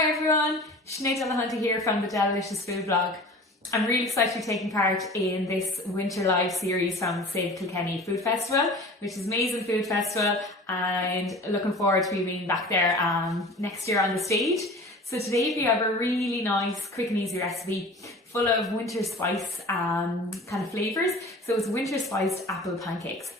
Hi everyone, Sinead here from the Delalicious food blog. I'm really excited to be taking part in this winter live series from Savour Kilkenny Food Festival, which is an amazing food festival, and looking forward to being back there next year on the stage. So today we have a really nice, quick and easy recipe full of winter spice kind of flavours. So it's Winter Spiced Apple Pancakes.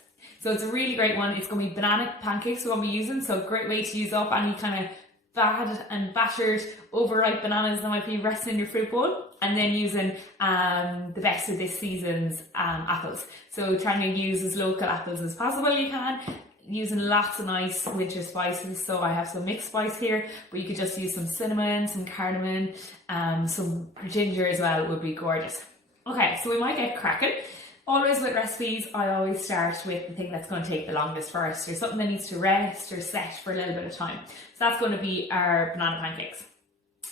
So it's a really great one. It's going to be banana pancakes we're going to be using, so a great way to use up any kind of bad and battered overripe bananas that might be resting in your fruit bowl, and then using the best of this season's apples. So trying to use as local apples as possible you can, using lots of nice winter spices. So I have some mixed spice here, but you could just use some cinnamon, some cardamom, some ginger as well would be gorgeous. Okay, so we might get cracking. Always with recipes, I always start with the thing that's going to take the longest first, or something that needs to rest or set for a little bit of time. So that's going to be our banana pancakes.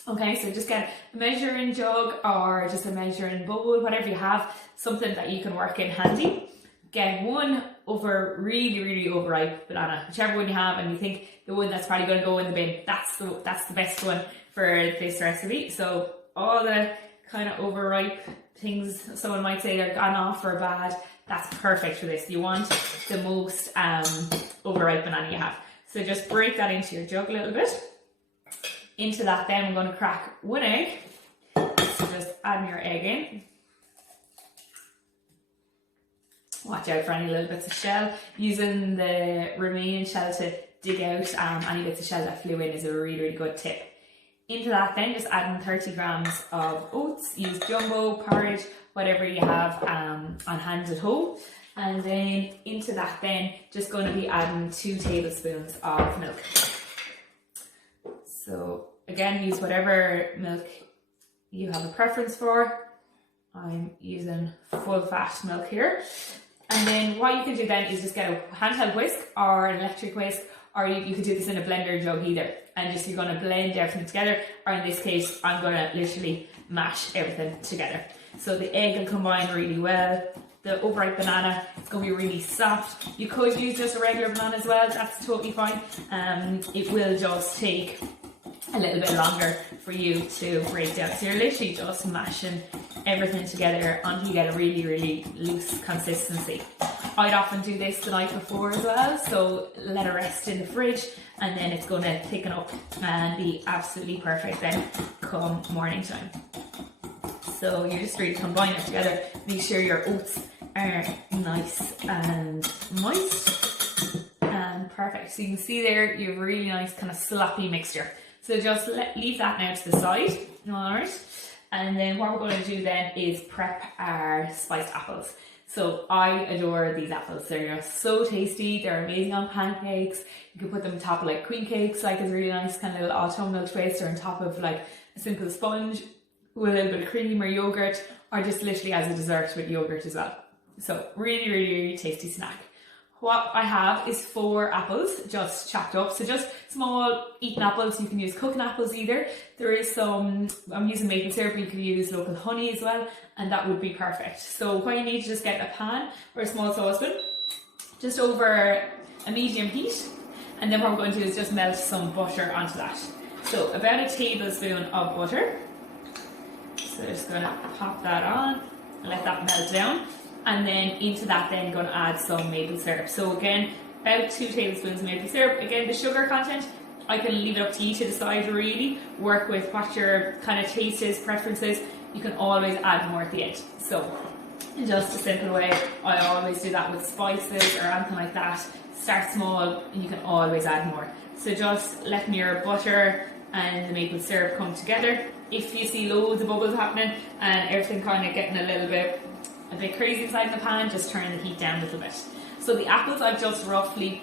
Okay, so just get a measuring jug or just a measuring bowl, whatever you have, something that you can work in handy. Get one really overripe banana, whichever one you have, and you think the one that's probably going to go in the bin, that's the best one for this recipe. So all the kind of overripe things someone might say are gone off or bad, that's perfect for this. You want the most overripe banana you have. So just break that into your jug a little bit. Into that then I'm going to crack one egg. So just add your egg in. Watch out for any little bits of shell. Using the remaining shell to dig out any bits of shell that flew in is a really good tip. Into that then, just adding 30 grams of oats. Use jumbo, porridge, whatever you have on hand at home. And then into that then, just going to be adding 2 tablespoons of milk. So again, use whatever milk you have a preference for. I'm using full fat milk here. And then what you can do then is just get a handheld whisk or an electric whisk, or you could do this in a blender jug either. And just you're going to blend everything together, or in this case, I'm going to literally mash everything together. So the egg will combine really well. The overripe banana, it's going to be really soft. You could use just a regular banana as well, that's totally fine. It will just take a little bit longer for you to break down. So you're literally just mashing everything together until you get a really loose consistency. I'd often do this the night before as well, so let it rest in the fridge, and then it's going to thicken up and be absolutely perfect then come morning time. So you just really combine it together. Make sure your oats are nice and moist and perfect. So you can see there you have a really nice kind of sloppy mixture. So just leave that now to the side. Alright. And then what we're going to do then is prep our spiced apples. So I adore these apples. They're just so tasty. They're amazing on pancakes. You can put them on top of like queen cakes, like it's a really nice kind of little autumnal twist, or on top of like a simple sponge with a little bit of cream or yogurt, or just literally as a dessert with yogurt as well. So really tasty snack. What I have is 4 apples just chopped up, so just small eaten apples. You can use cooking apples either. There is some, I'm using maple syrup, but you could use local honey as well, and that would be perfect. So what you need to just get a pan or a small saucepan, just over a medium heat, and then what we're going to do is just melt some butter onto that. So about a tablespoon of butter. So just going to pop that on and let that melt down. And then into that then going to add some maple syrup. So again, about 2 tablespoons of maple syrup. Again, the sugar content, I can leave it up to you to decide really. Work with what your kind of taste is, preferences. You can always add more at the end. So in just a simple way, I always do that with spices or anything like that. Start small and you can always add more. So just letting your butter and the maple syrup come together. If you see loads of bubbles happening and everything kind of getting a bit crazy inside the pan, just turn the heat down a little bit. So the apples I've just roughly,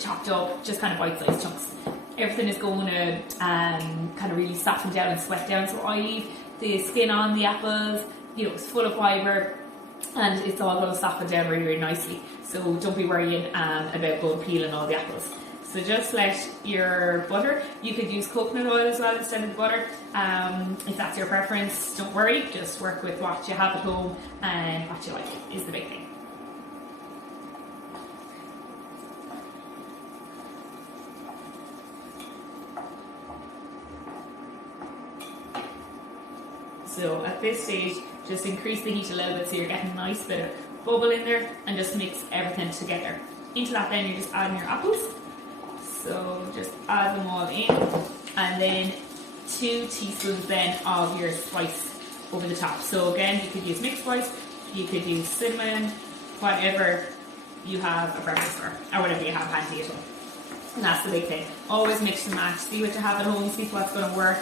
chopped up, just kind of bite-sized chunks. Everything is going to kind of really soften down and sweat down. So I leave the skin on the apples, it's full of fibre, and it's all going to soften down really nicely. So don't be worrying about going peeling all the apples. So just let your butter, you could use coconut oil as well instead of the butter, if that's your preference. Don't worry, just work with what you have at home and what you like is the big thing. So at this stage, just increase the heat a little bit so you're getting a nice bit of bubble in there, and just mix everything together. Into that then you're just adding your apples. So just add them all in, and then 2 teaspoons then of your spice over the top. So again, you could use mixed spice, you could use cinnamon, whatever you have a preference for, or whatever you have handy at home. And that's the big thing. Always mix and match. See what you have at home, see what's going to work,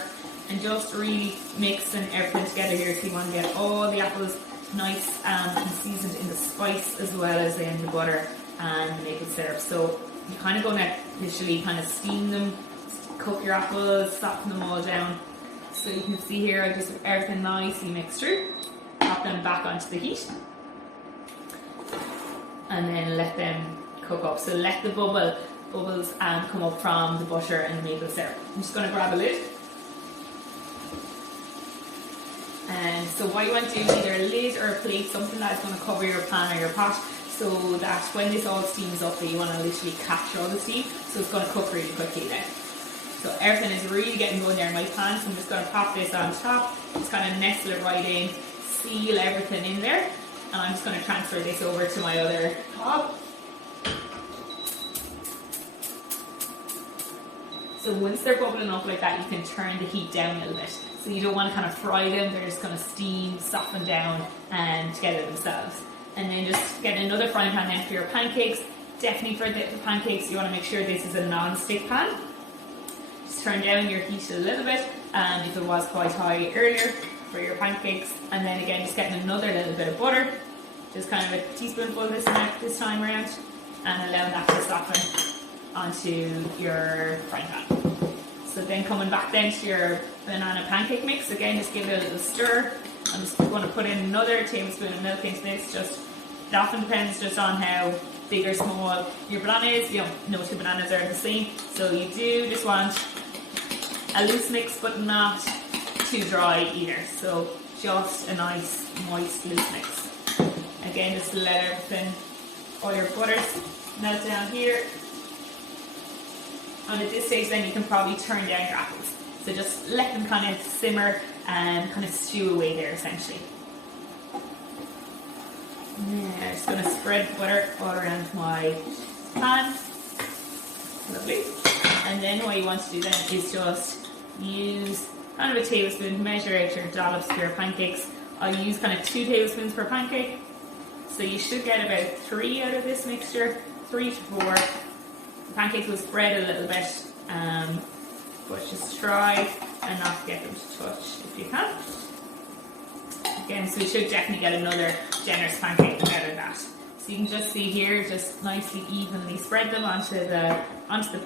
and just really mixing everything together here. So you want to get all the apples nice and seasoned in the spice as well as in the butter and the maple syrup. So you're kind of going to literally kind of steam them, cook your apples, soften them all down. So you can see here, I just have everything nicely mixed through. Pop them back onto the heat, and then let them cook up. So let the bubbles come up from the butter and the maple syrup. I'm just going to grab a lid. And so what you want to do is either a lid or a plate, something that's going to cover your pan or your pot, so that when this all steams up, that you want to literally capture all the steam, so it's going to cook really quickly then. So everything is really getting going there in my pan, so I'm just going to pop this on top, just kind of nestle it right in, seal everything in there, and I'm just going to transfer this over to my other hob. So once they're bubbling up like that, you can turn the heat down a little bit. So you don't want to kind of fry them, they're just going to steam, soften down and together themselves. And then just get another frying pan then for your pancakes. Definitely for the pancakes, you want to make sure this is a non-stick pan. Just turn down your heat a little bit, if it was quite high earlier for your pancakes. And then again, just getting another little bit of butter, just kind of a teaspoonful this time around, and allowing that to soften onto your frying pan. So then coming back then to your banana pancake mix, again just give it a little stir. I'm just going to put in another tablespoon of milk into this. Just, it often depends just on how big or small your banana is. You know, no two bananas are the same, so you do just want a loose mix but not too dry either. So just a nice moist loose mix. Again, just let everything, all your butters melt down here. And at this stage then you can probably turn down your apples. So just let them kind of simmer and kind of stew away there essentially. Now I'm just going to spread the butter all around my pan. Lovely. And then what you want to do then is just use kind of a tablespoon, measure out your dollops for your pancakes. I'll use kind of 2 tablespoons per pancake. So you should get about 3 out of this mixture, 3 to 4. The pancakes will spread a little bit, but just try and not get them to touch if you can. Again, so you should definitely get another generous pancake out of that. So you can just see here, just nicely evenly spread them onto the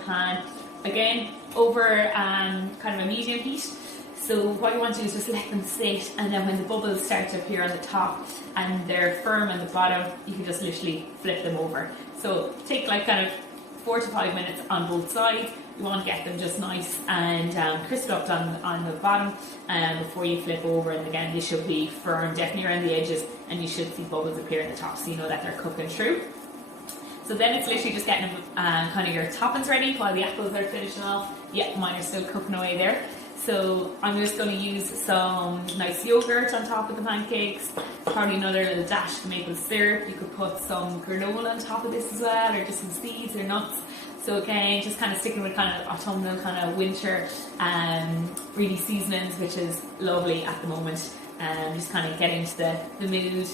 pan. Again, over kind of a medium heat. So what you want to do is just let them sit, and then when the bubbles start to appear on the top and they're firm on the bottom, you can just literally flip them over. So take like kind of 4 to 5 minutes on both sides. You want to get them just nice and crisped up on the bottom before you flip over, and again they should be firm, definitely around the edges, and you should see bubbles appear in the top so you know that they're cooking through. So then it's literally just getting kind of your toppings ready while the apples are finishing off. Yeah, mine are still cooking away there. So I'm just going to use some nice yoghurt on top of the pancakes, probably another little dash of maple syrup. You could put some granola on top of this as well, or just some seeds or nuts. So again, just kind of sticking with kind of autumnal, kind of winter, really seasonings, which is lovely at the moment. Just kind of getting into the mood.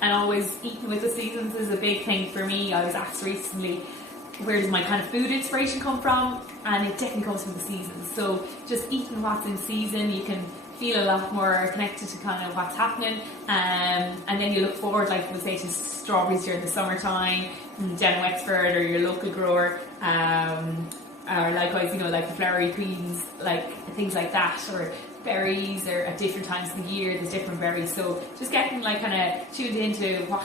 And always eating with the seasons is a big thing for me. I was asked recently, where does my kind of food inspiration come from? And it definitely comes from the seasons. So just eating what's in season, you can feel a lot more connected to kind of what's happening. And then you look forward, like we say, to strawberries during the summertime, down in Wexford or your local grower. Or likewise, you know, like the flowery greens, like things like that, or berries, or at different times of the year there's different berries. So just getting like kind of tuned into what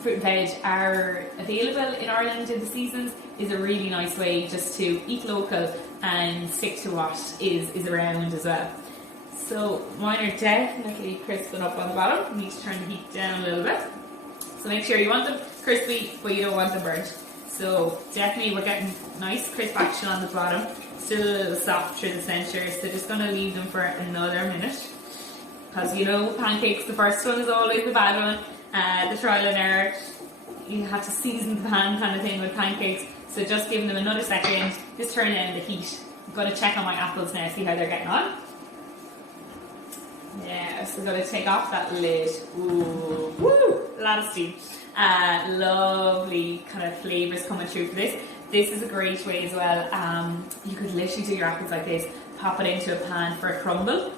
fruit and veg are available in Ireland in the seasons is a really nice way just to eat local and stick to what is around as well. So mine are definitely crisping up on the bottom. You need to turn the heat down a little bit. So make sure you want them crispy, but you don't want them burnt. So definitely we're getting nice crisp action on the bottom, still a little soft through the centre, so just going to leave them for another minute. because you know pancakes, the first one is always the bad one, the trial and error. You have to season the pan kind of thing with pancakes, so just giving them another second, just turn down the heat. I'm going to check on my apples now, see how they're getting on. Yeah, so I'm going to take off that lid. Ooh, woo, a lot of steam. Lovely kind of flavours coming through for this. This is a great way as well. You could literally do your apples like this, pop it into a pan for a crumble,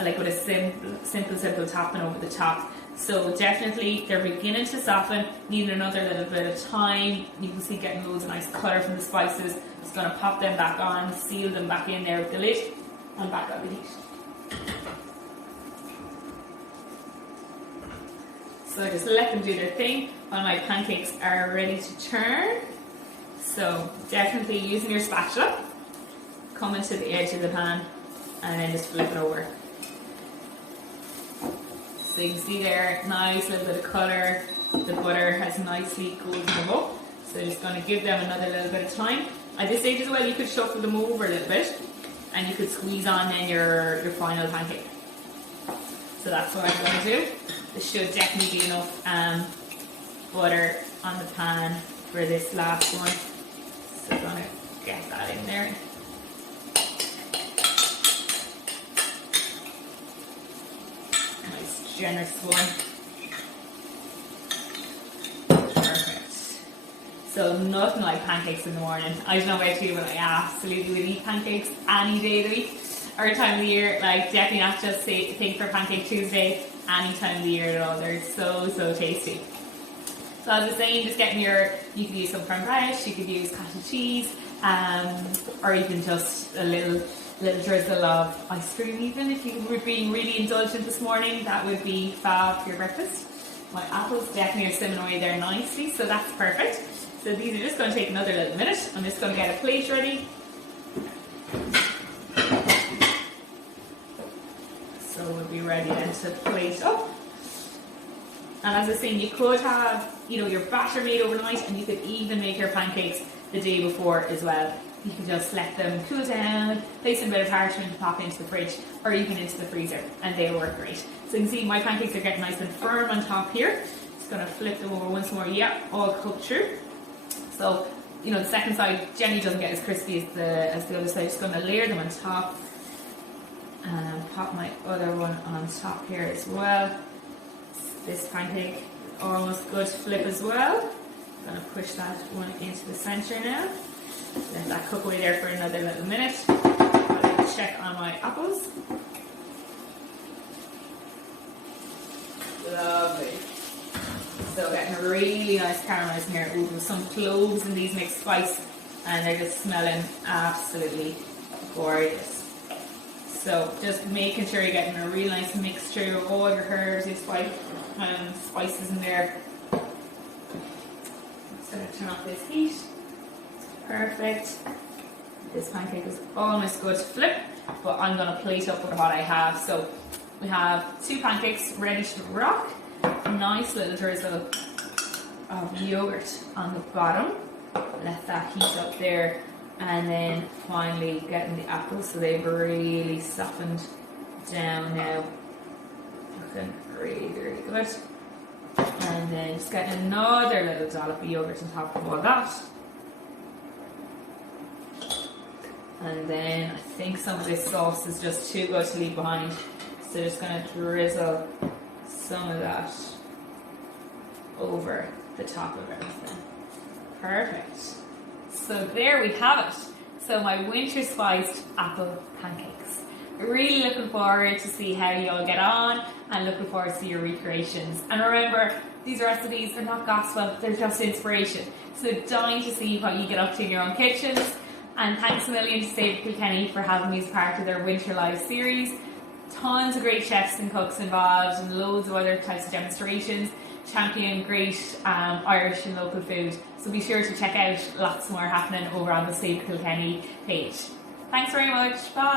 like with a simple topping over the top. So definitely they're beginning to soften, need another little bit of time. You can see getting loads of nice colour from the spices. Just going to pop them back on, seal them back in there with the lid, and back on the heat. So just let them do their thing while my pancakes are ready to turn. So definitely using your spatula, coming to the edge of the pan and then just flip it over. So you can see there, nice little bit of colour. The butter has nicely goldened them up. So just going to give them another little bit of time. At this stage as well, you could shuffle them over a little bit and you could squeeze on then your final pancake. So that's what I'm going to do. There should definitely be enough butter on the pan for this last one. So I'm going to get that in there. Nice generous one. Perfect. So nothing like pancakes in the morning. I don't know about you, but I absolutely would eat pancakes any day of the week or time of the year. Like definitely not just say think for Pancake Tuesday, any time of the year at all. They're so tasty. So as I was saying, just getting you could use some creme fraiche, you could use cottage cheese, or even just a little drizzle of ice cream even. If you were being really indulgent this morning, that would be fab for your breakfast. My apples definitely are simming away there nicely, so that's perfect. So these are just going to take another little minute. I'm just going to get a plate ready. So we'll be ready then to plate up. And as I was saying, you could have, your batter made overnight, and you could even make your pancakes the day before as well. You can just let them cool down, place in a bit of parchment, pop into the fridge, or even into the freezer, and they'll work great. So you can see my pancakes are getting nice and firm on top here. Just going to flip them over once more. Yeah, all cooked through. So, the second side generally doesn't get as crispy as the other side. Just going to layer them on top. And pop my other one on top here as well. This pancake almost good to flip as well. I'm going to push that one into the centre now. Let that cook away there for another little minute. I'll check on my apples. Lovely. So getting a really nice caramelising here. Ooh, there's some cloves in these mixed spice and they're just smelling absolutely gorgeous. So just making sure you're getting a really nice mixture of all your herbs, your spices in there. Just going to turn off this heat. Perfect. This pancake is almost good to flip, but I'm going to plate up with what I have. So we have 2 pancakes ready to rock. A nice little drizzle of yoghurt on the bottom. Let that heat up there. And then finally getting the apples, so they've really softened down now. Looking really good. And then just getting another little dollop of yoghurt on top of all that. And then I think some of this sauce is just too good to leave behind. So just going to drizzle some of that over the top of everything. Perfect. So there we have it. So my winter spiced apple pancakes. Really looking forward to see how you all get on and looking forward to see your recreations. And remember, these recipes are not gospel, they're just inspiration. So dying to see what you get up to in your own kitchens. And thanks a million to Savour Kilkenny for having me as part of their Winter Live series. Tons of great chefs and cooks involved and loads of other types of demonstrations. Champion great Irish and local food. So be sure to check out lots more happening over on the Savour Kilkenny page. Thanks very much. Bye.